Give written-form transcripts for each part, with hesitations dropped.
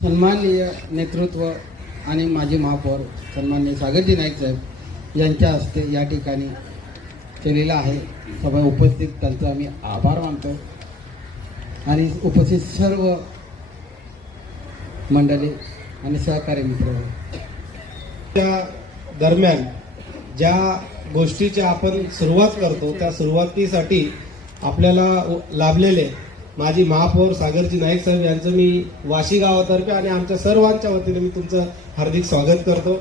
सन्माननीय नेतृत्व आणि माजी महापौर सन्माननीय सागरजी नाईक साहेब यांच्या हस्ते या ठिकाणी केलेला आहे। सभा उपस्थित त्यांचा आम्ही आभार मानतो आणि उपस्थित सर्व मंडळी आणि सहकारी मित्र त्या दरम्यान ज्या गोष्टीची आपण सुरुवात करतो त्या सुरुवातीसाठी आपल्याला लाभलेले माजी महापौर सागरजी नाईक साहेब यांचं मी वाशी गावातर्फे आणि आमच्या सर्वांच्या वतीने मी तुमचं हार्दिक स्वागत करतो।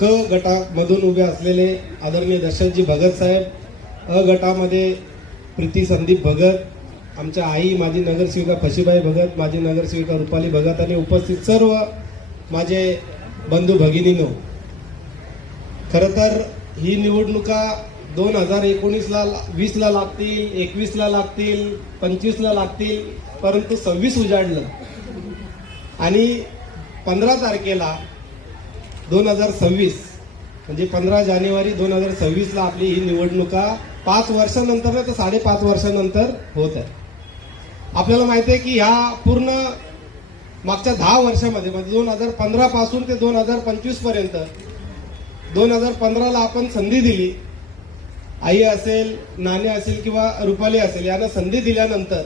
क गटामधून उभे असलेले आदरणीय दशरथजी भगत साहेब, अ गटामध्ये प्रीती संदीप भगत, आमच्या आई माजी नगरसेविका फशीबाई भगत, माजी नगरसेविका रुपाली भगत आणि उपस्थित सर्व माझे बंधू भगिनींनो, खरं तर ही निवडणुका 2019ला 20ला लागतील, 21ला लागतील, 25ला लागतील, परंतु 26 उजाडलं आणि 15 तारखेला 2026 म्हणजे 15 जानेवारी 2026ला आपली ही निवडणुका 5 वर्षानंतर नाही तर 5.5 वर्षानंतर होत आहे। आपल्याला माहिती आहे की ह्या पूर्ण मागच्या 10 वर्षामध्ये म्हणजे 2015 पासून ते 2025 पर्यंत 2015ला आपण संधी दिली, आई असेल, नाणे असेल किंवा रुपाली असेल यांना संधी दिल्यानंतर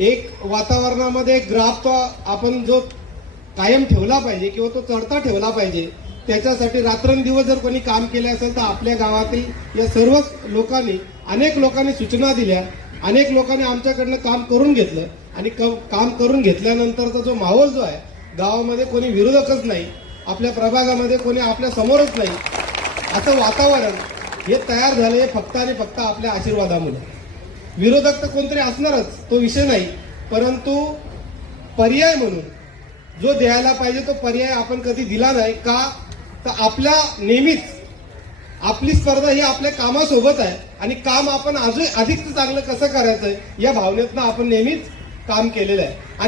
एक वातावरणामध्ये एक ग्राफ तो आपण जो कायम ठेवला पाहिजे किंवा तो चढता ठेवला पाहिजे, त्याच्यासाठी रात्रंदिवस जर कोणी काम केले असेल तर आपल्या गावातील या सर्व लोकांनी अनेक लोकांनी सूचना दिल्या, अनेक लोकांनी आमच्याकडनं काम करून घेतलं आणि काम करून घेतल्यानंतरचा जो माहोल जो आहे गावामध्ये कोणी विरोधकच नाही, आपल्या प्रभागामध्ये कोणी आपल्या समोरच नाही, असं वातावरण हे तयार झाले फक्त आणि फक्त आपल्या आशीर्वादामुळे। विरोधक तर कोणतरी असणारच, तो विषय नाही, परंतु पर्याय म्हणून जो द्यायला पाहिजे तो पर्याय आपण कधी दिला नाही का, तर आपल्या नेहमीच आपली स्पर्धा ही आपल्या कामासोबत आहे आणि काम आपण अधिक चांगलं कसं करायचं या भावनेतनं आपण नेहमीच काम केलेलं आहे।